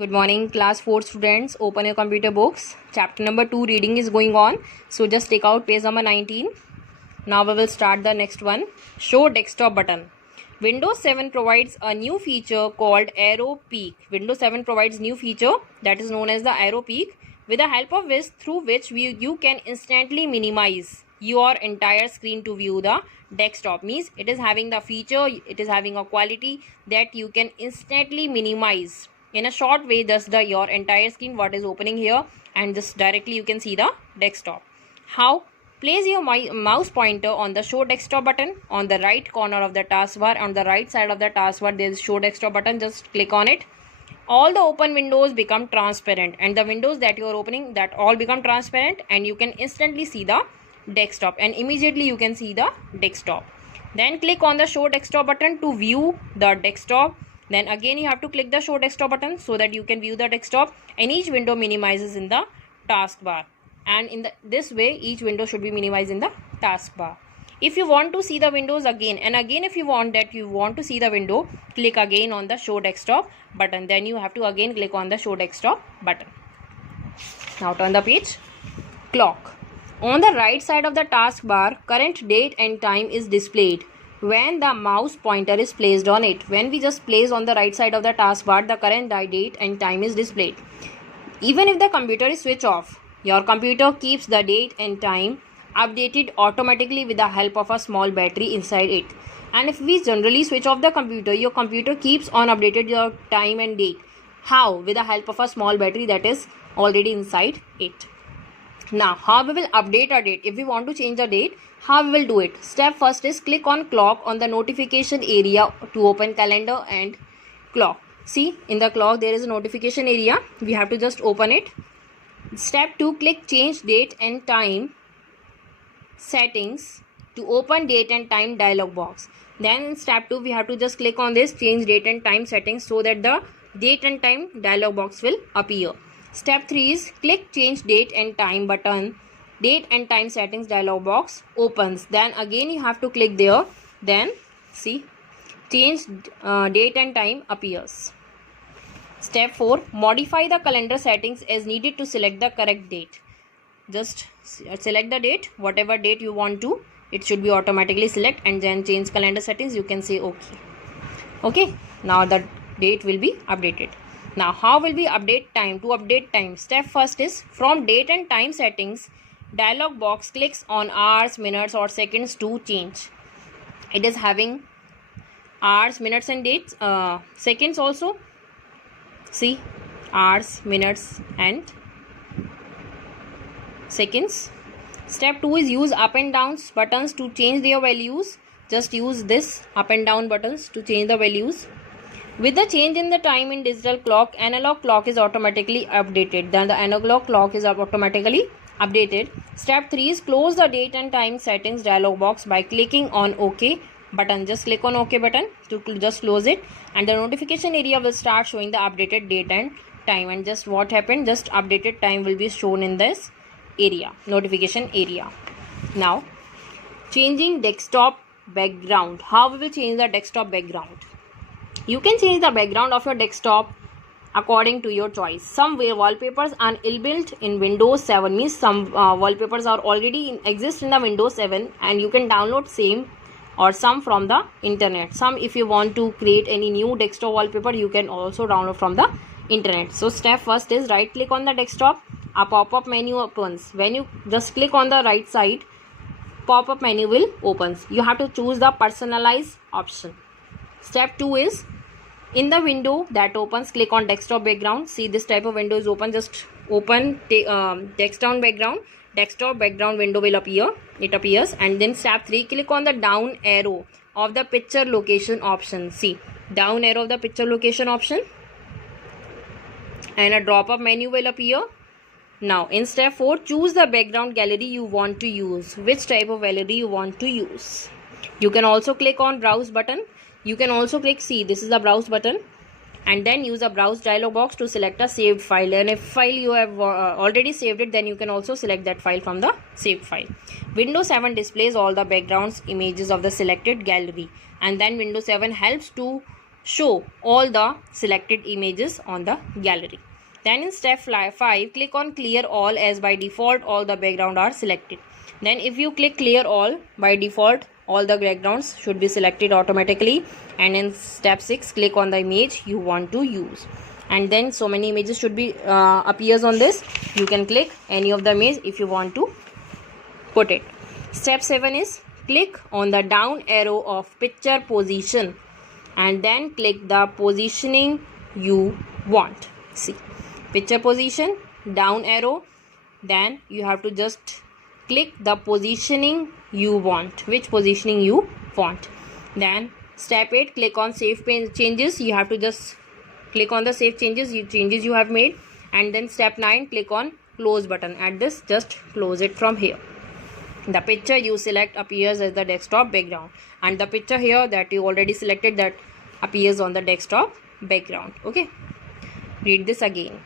Good morning, class 4 students. Open your computer books. Chapter number 2 reading is going on. So just take out page number 19. Now we will start the next one. Show desktop button. Windows 7 provides a new feature called Arrow Peek. Windows 7 provides new feature that is known as the Arrow Peek, with the help of which you can instantly minimize your entire screen to view the desktop. Means it is having the feature, it is having a quality that you can instantly minimize in a short way just your entire screen what is opening here, and just directly you can see the desktop. How? Place your mouse pointer on the show desktop button on the right corner of the taskbar. On the right side of the taskbar there is show desktop button. Just click on it. All the open windows become transparent, and the windows that you are opening, that all become transparent, and you can instantly see the desktop, and immediately you can see the desktop. Then click on the show desktop button to view the desktop. Then again you have to click the show desktop button so that you can view the desktop, and each window minimizes in the taskbar, and in this way each window should be minimized in the taskbar. If you want to see the windows again and again, if you want to see the window, click again on the show desktop button. Then you have to again click on the show desktop button. Now turn the page. Clock. On the right side of the taskbar, current date and time is displayed when the mouse pointer is placed on it. When we just place on the right side of the taskbar, the current date and time is displayed. Even if the computer is switched off, your computer keeps the date and time updated automatically with the help of a small battery inside it. And if we generally switch off the computer, your computer keeps on updated your time and date. How? With the help of a small battery that is already inside it. Now, how we will update our date? If we want to change the date, how we will do it? Step first is click on clock on the notification area to open calendar and clock. See, in the clock there is a notification area. We have to just open it. Step 2, click change date and time settings to open date and time dialog box. Then in step 2 we have to just click on this change date and time settings so that the date and time dialog box will appear. Step 3 is click change date and time button. Date and time settings dialog box opens. Then again you have to click there. Then see, change date and time appears. Step 4, modify the calendar settings as needed to select the correct date. Just select the date, whatever date you want to, it should be automatically select, and then change calendar settings. You can say okay. Now the date will be updated. Now how will we update time? To update time, step first is from date and time settings dialog box, clicks on hours, minutes or seconds to change. It is having hours, minutes and dates, seconds also. See, hours, minutes and seconds. Step 2 is use up and down buttons to change their values. Just use this up and down buttons to change the values. With the change in the time in digital clock, analog clock is automatically updated. Then the analog clock is automatically updated. Step 3 is close the date and time settings dialog box by clicking on OK button. Just click on OK button to just close it, and the notification area will start showing the updated date and time. And just what happened, just updated time will be shown in this area, notification area. Now changing desktop background. How we will change the desktop background? You can change the background of your desktop according to your choice. Some wallpapers are inbuilt in Windows 7, means some wallpapers are already exist in the Windows 7, and you can download same or some from the internet. Some, if you want to create any new desktop wallpaper, you can also download from the internet. So step first is right click on the desktop. A pop-up menu opens. When you just click on the right side, pop-up menu will opens. You have to choose the personalize option. Step 2 is in the window that opens, click on desktop background. See, this type of window is open. Just open desktop background. Desktop background window will appear. It appears. And then step 3, click on the down arrow of the picture location option. See, down arrow of the picture location option, and a drop-up menu will appear. Now in step 4, choose the background gallery you want to use. Which type of gallery you want to use. You can also click on browse button. You can also click, see, this is the browse button, and then use a browse dialog box to select a saved file. And if file you have already saved it, then you can also select that file from the saved file. Windows 7 displays all the backgrounds images of the selected gallery, and then Windows 7 helps to show all the selected images on the gallery. Then in step 5, click on clear all, as by default all the background are selected. Then if you click clear all, by default all the backgrounds should be selected automatically. And in step 6, click on the image you want to use, and then so many images should be appears on this. You can click any of the image if you want to put it. Step 7 is click on the down arrow of picture position and then click the positioning you want. See, picture position, down arrow, then you have to just click the positioning you want, which positioning you want. Then step 8, click on save changes. You have to just click on the save changes you have made. And then step 9, click on close button. At this, just close it from here. The picture you select appears as the desktop background, and the picture here that you already selected, that appears on the desktop background. Okay, read this again.